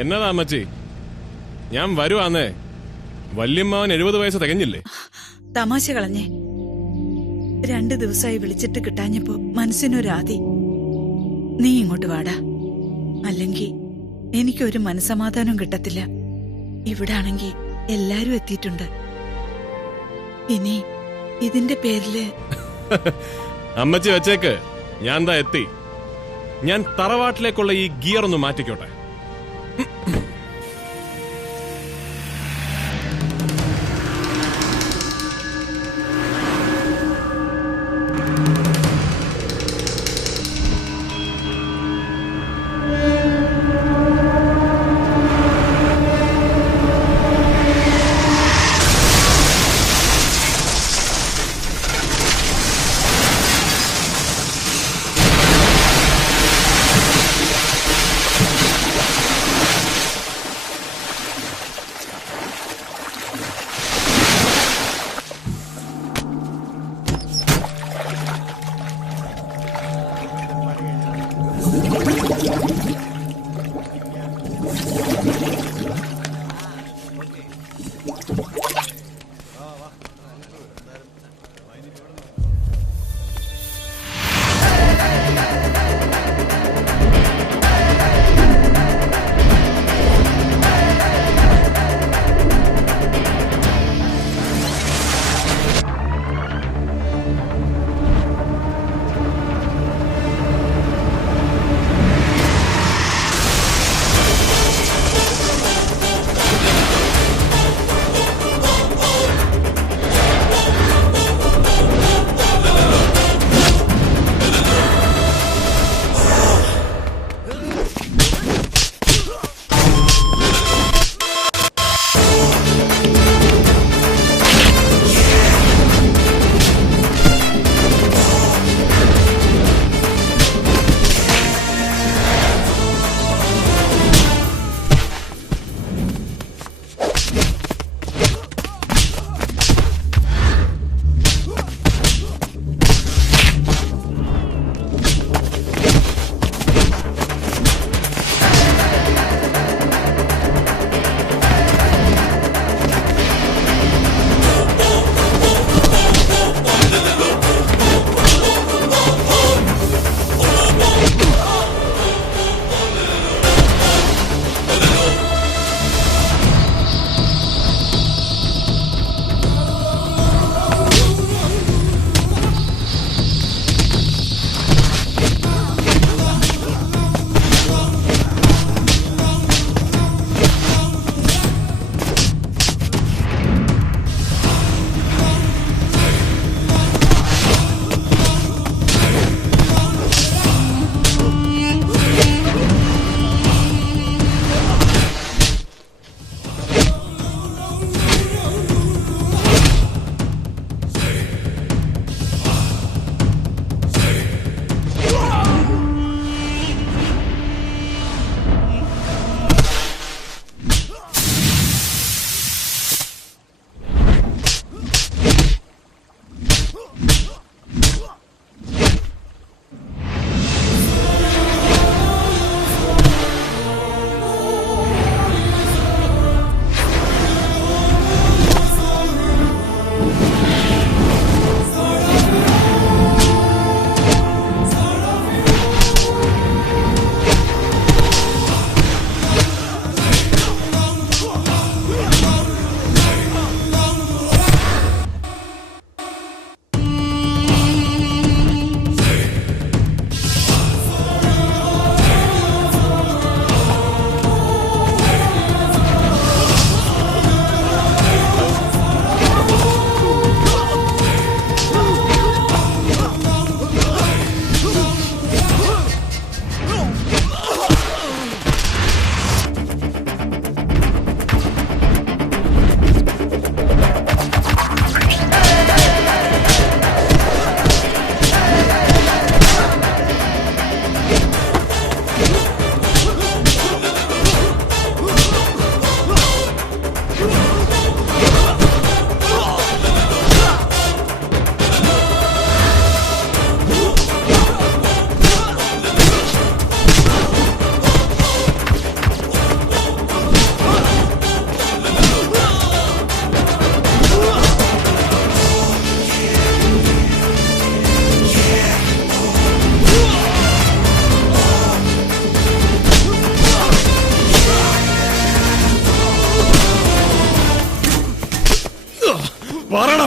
എന്നതാ അമ്മച്ചി? ഞാൻ വരുവാന്നേ. വല്യമ്മാവൻ 70 വയസ്സ് തികഞ്ഞില്ലേ? തമാശ കളഞ്ഞേ. 2 ദിവസമായി വിളിച്ചിട്ട് കിട്ടാഞ്ഞപ്പോ മനസ്സിനൊരാതി. നീ ഇങ്ങോട്ട് വാടാ, അല്ലെങ്കിൽ എനിക്കൊരു മനസമാധാനം കിട്ടത്തില്ല. ഇവിടാണെങ്കി എല്ലാരും എത്തിയിട്ടുണ്ട്. ഇനി ഇതിന്റെ പേരില് അമ്മച്ചി വെച്ചേക്ക്, ഞാൻ ദാ എത്തി. ഞാൻ തറവാട്ടിലേക്കുള്ള ഈ ഗിയർ ഒന്ന് മാറ്റിക്കോട്ടെ.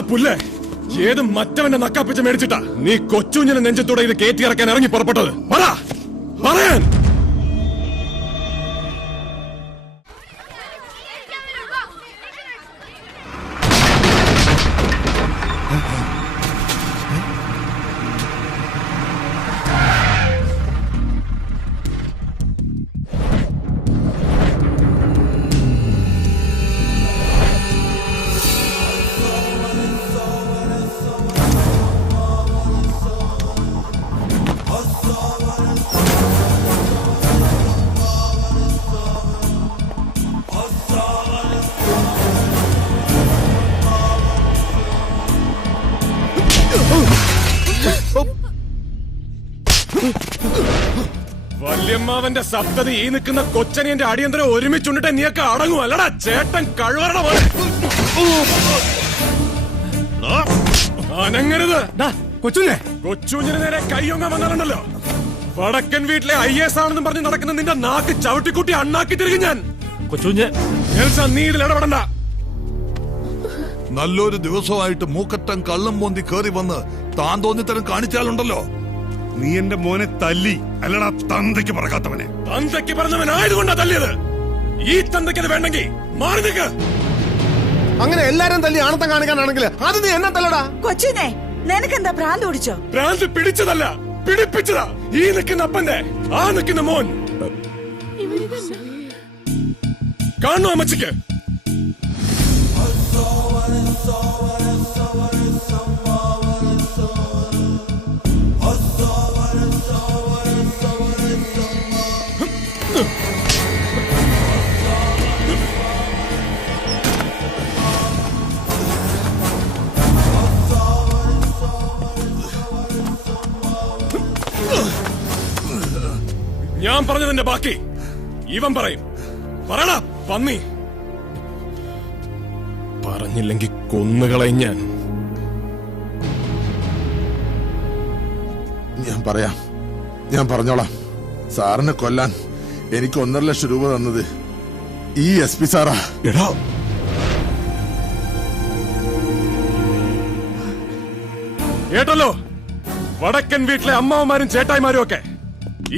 പുല്ലേ, ഏത് മറ്റവന്റെ നക്കാപ്പിച്ച് മേടിച്ചിട്ടാ നീ കൊച്ചുഞ്ഞിനെ നെഞ്ചത്തൂടെ ഇത് കയറ്റി ഇറക്കാൻ ഇറങ്ങി പുറപ്പെട്ടത്? പറയാൻ വല്യമ്മാവന്റെ സപ്തതി ഈ നിൽക്കുന്ന കൊച്ചനിയന്റെ അടിയന്തരം ഒരുമിച്ചുണ്ടിട്ട് നീയൊക്കെ അടങ്ങും അല്ലടാ ചേട്ടൻ കഴിവറട പോലെ. അനങ്ങരുത്. കൊച്ചുഞ്ഞിന് നേരെ കൈയൊങ്ങ വന്നാലുണ്ടല്ലോ, വടക്കൻ വീട്ടിലെ IAS ആണെന്നും പറഞ്ഞ് നടക്കുന്ന നിന്റെ നാക്ക് ചവിട്ടിക്കുട്ടി അണ്ണാക്കി തിരികെ ഞാൻ. കൊച്ചുഞ്ഞ് നീ ഇതിൽ ഇടപെടണ്ട. നല്ലൊരു ദിവസമായിട്ട് മൂക്കറ്റം കള്ളം മോന്തി കേറി വന്ന് താൻ തോന്നിത്തരം കാണിച്ചാലുണ്ടല്ലോ, നീ എന്റെ മോനെ തല്ലി അല്ലടാ തന്തയ്ക്ക് പറക്കാത്തവനെ. തന്തയ്ക്ക് പറഞ്ഞവനായതുകൊണ്ടാ തല്ലിയത്. ഈ തന്തയ്ക്ക് അത് വേണ്ടെങ്കിൽ മാറി നിൽക്ക്. അങ്ങനെ എല്ലാരും തല്ലി ആണത്തം കാണിക്കാനാണെങ്കിൽ അത് നീ എന്നെ തല്ലടാ. കൊച്ചിനെ നിനക്കെന്താ ഭ്രാന്ത് ഓടിച്ചോ? ഭ്രാന്ത് പിടിച്ചതല്ല, പിടിപ്പിച്ചതാ. ഈ നിൽക്കുന്ന അപ്പന്റെ ആ നിൽക്കുന്ന മോൻ. കാണു അമ്മച്ചിക്ക്. ഞാൻ പറഞ്ഞതിന്റെ ബാക്കി ഇവൻ പറയും. പറയടാ പന്നി. പറഞ്ഞില്ലെങ്കിൽ കൊന്നുകളയും ഞാൻ. ഞാൻ പറഞ്ഞോളാം. സാറിനെ കൊല്ലാൻ എനിക്ക് 1.5 ലക്ഷം രൂപ തന്നത് ഈ SP സാറാ. എടാ കേട്ടല്ലോ, വടക്കൻ വീട്ടിലെ അമ്മാവന്മാരും ചേട്ടായിമാരും ഒക്കെ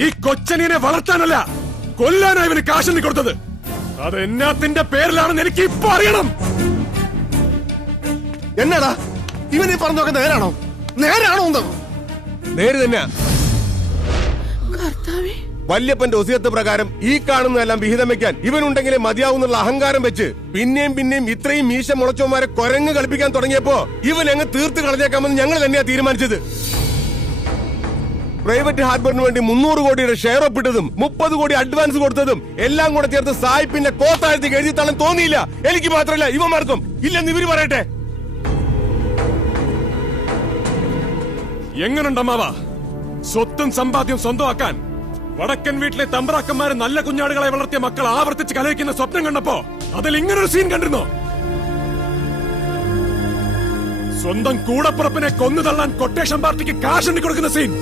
ഈ കൊച്ചനിയനെ വളർത്താനല്ല കൊല്ലാനാ ഇവന് കാശ് കൊടുത്തത്. അത് എന്നാത്തിന്റെ പേരിലാണെന്ന് എനിക്ക് ഇപ്പൊ അറിയണം. എന്നാടാ ഇവൻ ഈ പറഞ്ഞൊക്കെ നേരാണോ? നേര് തന്നെയാ. വല്യപ്പന്റെ ഒസിയത്ത് പ്രകാരം ഈ കാണുന്നതെല്ലാം വിഹിതം വെക്കാൻ ഇവനുണ്ടെങ്കിലേ മതിയാവുന്നുള്ള അഹങ്കാരം വെച്ച് പിന്നെയും ഇത്രയും മീശ മുളച്ചോമാരെ കൊരങ്ങ് കളിപ്പിക്കാൻ തുടങ്ങിയപ്പോ ഇവൻ അങ്ങ് തീർത്ത് കളഞ്ഞേക്കാമെന്ന് ഞങ്ങൾ തന്നെയാ തീരുമാനിച്ചത്. പ്രൈവറ്റ് ഹാർബറിന് വേണ്ടി 300 കോടിയുടെ ഷെയർ ഒപ്പിട്ടതും 30 കോടി അഡ്വാൻസ് കൊടുത്തതും എല്ലാം കൂടെ ചേർത്ത് സായിപ്പിന്റെ കോത്താഴത്തേക്ക് എഴുതി തള്ളാൻ തോന്നിയില്ല. എനിക്ക് മാത്രമല്ല ഇവന്മാർക്കും. ഇല്ലെന്ന് ഇവര് പറയട്ടെ. എങ്ങനുണ്ടമ്മാവാ സ്വത്തും സമ്പാദ്യം സ്വന്തമാക്കാൻ വടക്കൻ വീട്ടിലെ തമ്പ്രാക്കന്മാര് നല്ല കുഞ്ഞാടുകളെ വളർത്തിയ മക്കൾ ആവർത്തിച്ച് കലയിക്കുന്ന സ്വപ്നം കണ്ടപ്പോ അതിൽ ഇങ്ങനൊരു സീൻ കണ്ടിരുന്നോ? സ്വന്തം കൂടപ്പുറപ്പിനെ കൊന്നു തള്ളാൻ കൊട്ടേഷൻ പാർട്ടിക്ക് കാശ് കൊടുക്കുന്ന സീൻ.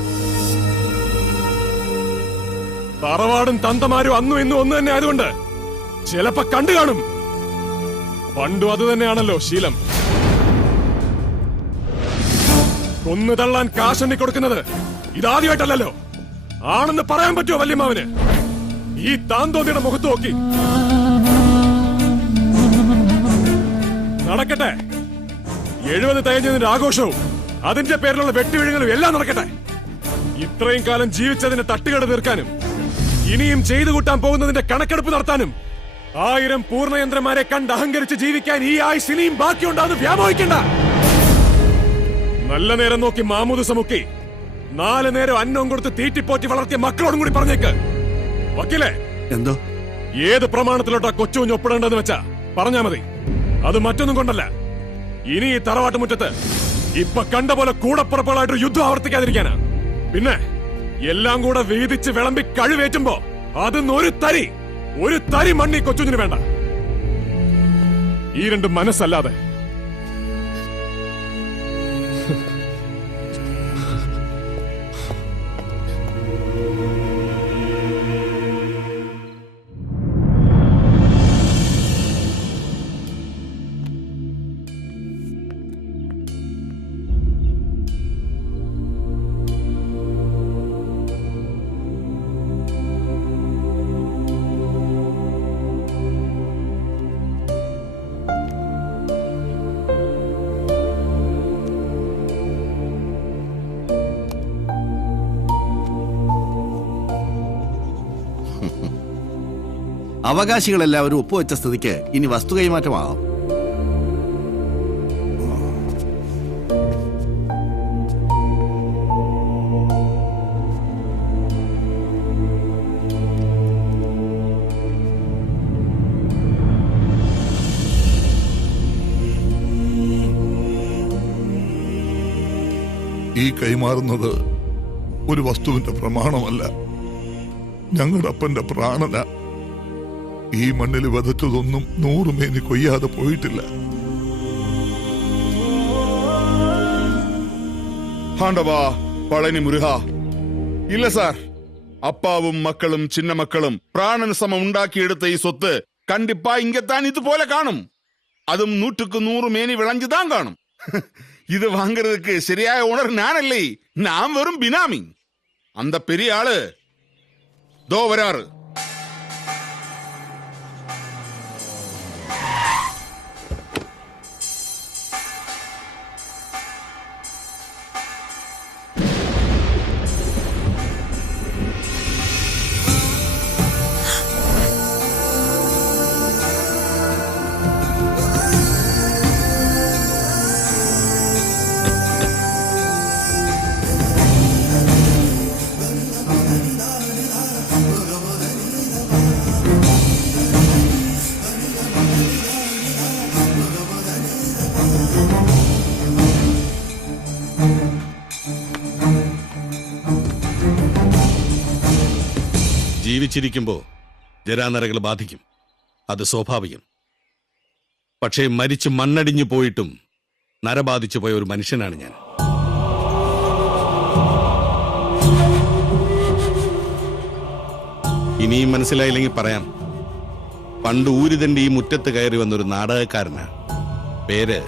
തറവാടും തന്തമാരും അന്നും ഇന്നും ഒന്ന് തന്നെ ആയതുകൊണ്ട് ചിലപ്പോ കണ്ടു കാണും. പണ്ടും അത് തന്നെയാണല്ലോ ശീലം. കൊന്നു തള്ളാൻ കാശെണ്ണി കൊടുക്കുന്നത് ഇതാദ്യമായിട്ടല്ലോ. ആണെന്ന് പറയാൻ പറ്റുമോ വല്യമ്മാവന്? ഈ താന്തോന്നിയുടെ മുഖത്ത് നോക്കി നടക്കട്ടെ. 70 തികഞ്ഞതിന്റെ ആഘോഷവും അതിന്റെ പേരിലുള്ള വെട്ടിവിഴുങ്ങലും എല്ലാം നടക്കട്ടെ. ഇത്രയും കാലം ജീവിച്ചതിന്റെ തട്ടുകേട് തീർക്കാനും ഇനിയും ചെയ്തു കൂട്ടാൻ പോകുന്നതിന്റെ കണക്കെടുപ്പ് നടത്താനും 1000 പൂർണ്ണയന്ത്രന്മാരെ കണ്ട് അഹങ്കരിച്ച് ജീവിക്കാൻ ഈ ആയുസ് ഇനിയും ബാക്കിയുണ്ടാന്ന് വ്യാമോഹിക്കണ്ട. നല്ല നേരം നോക്കി മാമൂദ് മുക്കി 4 നേരം അന്നം കൊടുത്ത് തീറ്റിപ്പോറ്റി വളർത്തിയ മക്കളോടും കൂടി പറഞ്ഞേക്ക്. വക്കീലേ, എന്തോ ഏത് പ്രമാണത്തിലോട്ടാ കൊച്ചുകുഞ്ഞ് ഒപ്പിടേണ്ടെന്ന് വെച്ചാ പറഞ്ഞാ മതി. അത് മറ്റൊന്നും കൊണ്ടല്ല, ഇനി ഈ തറവാട്ടുമുറ്റത്ത് ഇപ്പൊ കണ്ട പോലെ കൂടപ്പുറപ്പുകളായിട്ടൊരു യുദ്ധം ആവർത്തിക്കാതിരിക്കാനാ. പിന്നെ എല്ലാം കൂടെ വീതിച്ച് വിളമ്പി കഴിവേറ്റുമ്പോ അതിന്ന് ഒരു തരി മണ്ണി കൊച്ചുഞ്ഞിന് വേണ്ട. ഈ രണ്ട് മനസ്സല്ലാതെ. അവകാശികളെല്ലാവരും ഒപ്പുവെച്ച സ്ഥിതിക്ക് ഇനി വസ്തു കൈമാറ്റമാവാം. ഈ കൈമാറുന്നത് ഒരു വസ്തുവിന്റെ പ്രമാണമല്ല, ഞങ്ങളുടെ അപ്പന്റെ പ്രാണന. ഈ മണ്ണിൽ വിതച്ചതൊന്നും 100 മേനി കൊയ്യാതെ പോയിട്ടില്ല. ஆண்டவா பழனி முருகா. இல்ல சார், அப்பாவும் மக்களும் சின்ன மக்களும் பிராணன் சமம் உண்டாக்கி எடுத்த ഈ சொத்து கண்டிப்பா இங்கத்தான் இது போல காணும். அதுவும் 100க்கு 100 மேனி விளைஞ்சுதான் காணும். இது வாங்குறதுக்கு சரியாய உணர் நான் இல்லை, நான் வெறும் பினாமி. அந்த பெரிய ஆளு தோ வராரு. ജീവിച്ചിരിക്കുമ്പോ ജരാനരകൾ ബാധിക്കും, അത് സ്വാഭാവികം. പക്ഷേ മരിച്ച് മണ്ണടിഞ്ഞു പോയിട്ടും നരബാധിച്ചു പോയ ഒരു മനുഷ്യനാണ് ഞാൻ. ഇനിയും മനസ്സിലായില്ലെങ്കിൽ പറയാം. പണ്ട് ഊരിതന്റെ ഈ മുറ്റത്ത് കയറി വന്നൊരു നാടകക്കാരനാ, പേര്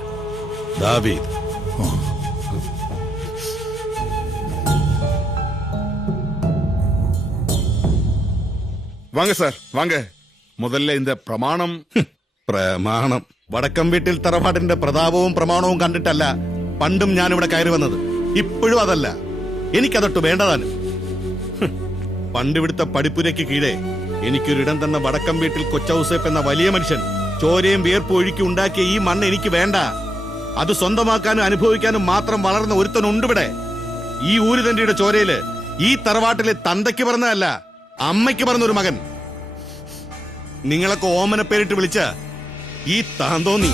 ദാവീദ്. வாங்க சார் வாங்க. முதல்ல இந்த பிரமாணம். പ്രമാണം വടക്കം വീട്ടിൽ തറവാടിന്റെ പ്രതാപവും പ്രമാണവും കണ്ടിട്ടല്ല പണ്ടും ഞാനിവിടെ കയറി വന്നത്. ഇപ്പോഴും അതല്ല, എനിക്കതൊട്ട് വേണ്ടതാണ്. പണ്ടിവിടുത്തെ പടിപ്പുരയ്ക്ക് കീഴെ എനിക്കൊരിടം തന്നെ വടക്കം വീട്ടിൽ കൊച്ചൌസേപ്പ് എന്ന വലിയ മനുഷ്യൻ ചോരയും വിയർപ്പ് ഒഴുക്കി ഉണ്ടാക്കിയ ഈ മണ്ണ് എനിക്ക് വേണ്ട. അത് സ്വന്തമാക്കാനും അനുഭവിക്കാനും മാത്രം വളർന്ന ഒരുത്തനുണ്ടിവിടെ. ഈ ഊരുതണ്ടിയുടെ ചോരയില് ഈ തറവാട്ടിലെ തന്തയ്ക്ക് പറഞ്ഞതല്ല, അമ്മയ്ക്ക് പറഞ്ഞൊരു മകൻ. നിങ്ങളൊക്കെ ഓമന പേരിട്ട് വിളിച്ച ഈ താന്തോന്നി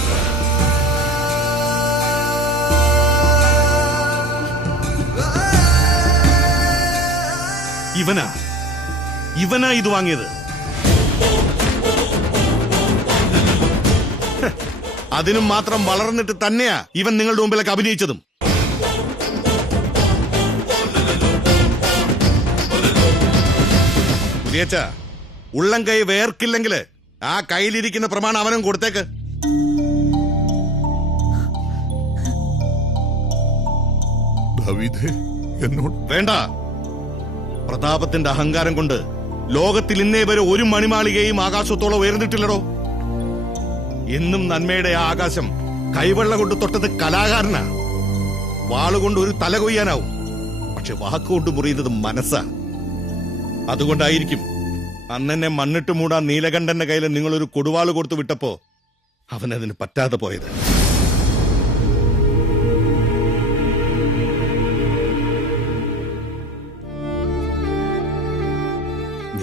ഇവനാ ഇത് വാങ്ങിയത്. അതിനും മാത്രം വളർന്നിട്ട് തന്നെയാ ഇവൻ നിങ്ങളുടെ മുമ്പിലൊക്കെ അഭിനയിച്ചതും. പുതിയച്ച, ഉള്ളം കൈ വേർക്കില്ലെങ്കില് ആ കയ്യിലിരിക്കുന്ന പ്രമാണം അവനും കൊടുത്തേക്ക്. ദാവീദേ, എന്നോട് വേണ്ട. പ്രതാപത്തിന്റെ അഹങ്കാരം കൊണ്ട് ലോകത്തിൽ ഇന്നേ വരെ ഒരു മണിമാളികയും ആകാശത്തോളം ഉയർന്നിട്ടില്ലടോ. എന്നും നന്മയുടെ ആ ആകാശം കൈവെള്ള കൊണ്ട് തൊട്ടത് കലാകാരനാ. വാളുകൊണ്ട് ഒരു തല കൊയ്യാനാവും, പക്ഷെ വാക്കുകൊണ്ട് മുറിയുന്നത് മനസ്സാ. അതുകൊണ്ടായിരിക്കും അന്നെന്നെ മണ്ണിട്ട് മൂടാൻ നീലകണ്ഠന്റെ കയ്യിൽ നിങ്ങളൊരു കൊടുവാള് കൊടുത്തു വിട്ടപ്പോ അവനതിന് പറ്റാതെ പോയത്.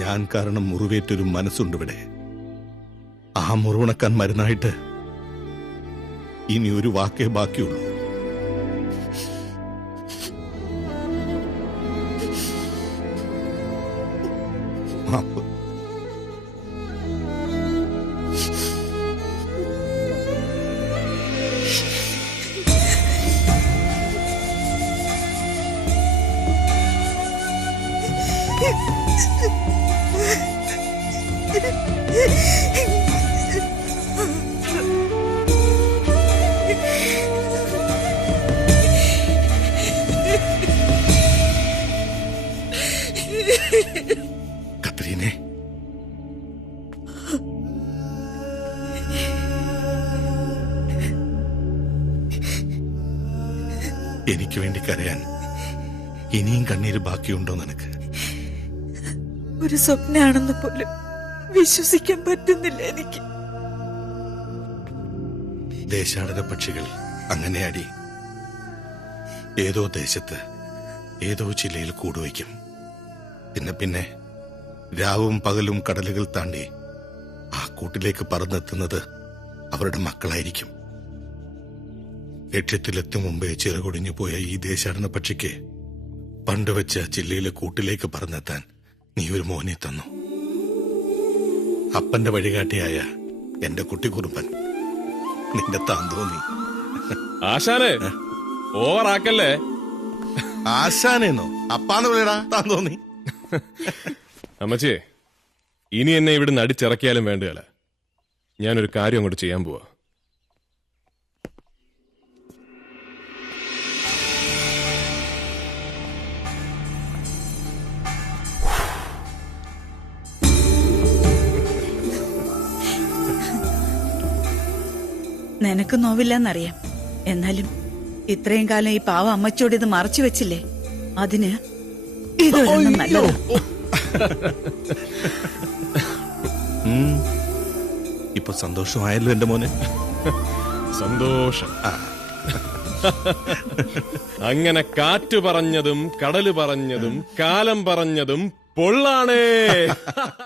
ഞാൻ കാരണം മുറിവേറ്റൊരു മനസ്സുണ്ടിവിടെ. ആ മുറിവുണക്കാൻ മരുന്നായിട്ട് ഇനി ഒരു വാക്കേ ബാക്കിയുള്ളൂ. മാപ്പ്. കത്രീനെ, എനിക്ക് വേണ്ടി കരയാൻ ഇനിയും കണ്ണീര് ബാക്കിയുണ്ടോ നിനക്ക്? ഒരു സ്വപ്നാണെന്ന് പോലും വിശ്വസിക്കാൻ പറ്റുന്നില്ല എനിക്ക്. ദേശാടന പക്ഷികൾ അങ്ങനെയാടി. ഏതോ ദേശത്ത് ഏതോ ചില്ലയിൽ കൂടുവയ്ക്കും. പിന്നെ രാവും പകലും കടലുകൾ താണ്ടി ആ കൂട്ടിലേക്ക് പറന്നെത്തുന്നത് അവരുടെ മക്കളായിരിക്കും. ലക്ഷ്യത്തിലെത്തും മുമ്പേ ചിറകൊടിഞ്ഞു പോയ ഈ ദേശാടന പക്ഷിക്ക് പണ്ടുവെച്ച ചില്ലയിലെ കൂട്ടിലേക്ക് പറന്നെത്താൻ നീ ഒരു മോനെ തന്നു. അപ്പന്റെ വഴികാട്ടിയായ എന്റെ കുട്ടിക്കുറുമ്പൻ നിന്റെ താന്തോന്നി. ആശാനെ ഓവറാക്കല്ലേ. ആശാനേന്നോ? അപ്പാന്ന് പറയടാ താന്തോന്നി. അമ്മച്ചിയെ, ഇനി എന്നെ ഇവിടുന്ന് അടിച്ചിറക്കിയാലും വേണ്ടതല്ല. ഞാനൊരു കാര്യം അങ്ങോട്ട് ചെയ്യാൻ പോവാ. നിനക്ക് നോവില്ലെന്നറിയാം. എന്നാലും ഇത്രയും കാലം ഈ പാവ അമ്മച്ചോട് ഇത് മറച്ചു വെച്ചില്ലേ, അതിന് ഇതൊരെണ്ണം നല്ലത്. ഇപ്പൊ സന്തോഷമായല്ലോ എന്റെ മോനെ. സന്തോഷം. അങ്ങനെ കാറ്റ് പറഞ്ഞതും കടല് പറഞ്ഞതും കാലം പറഞ്ഞതും പൊള്ളാണേ.